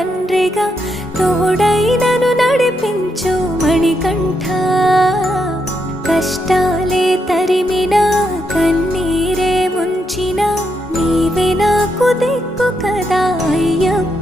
తండ్రిగా తోడై నన్ను నడిపించు మణికంఠ. కష్టాలే తరిమినా కన్నీరే ముంచిన నీవే నాకు దిక్కు కదా అయ్యప్ప.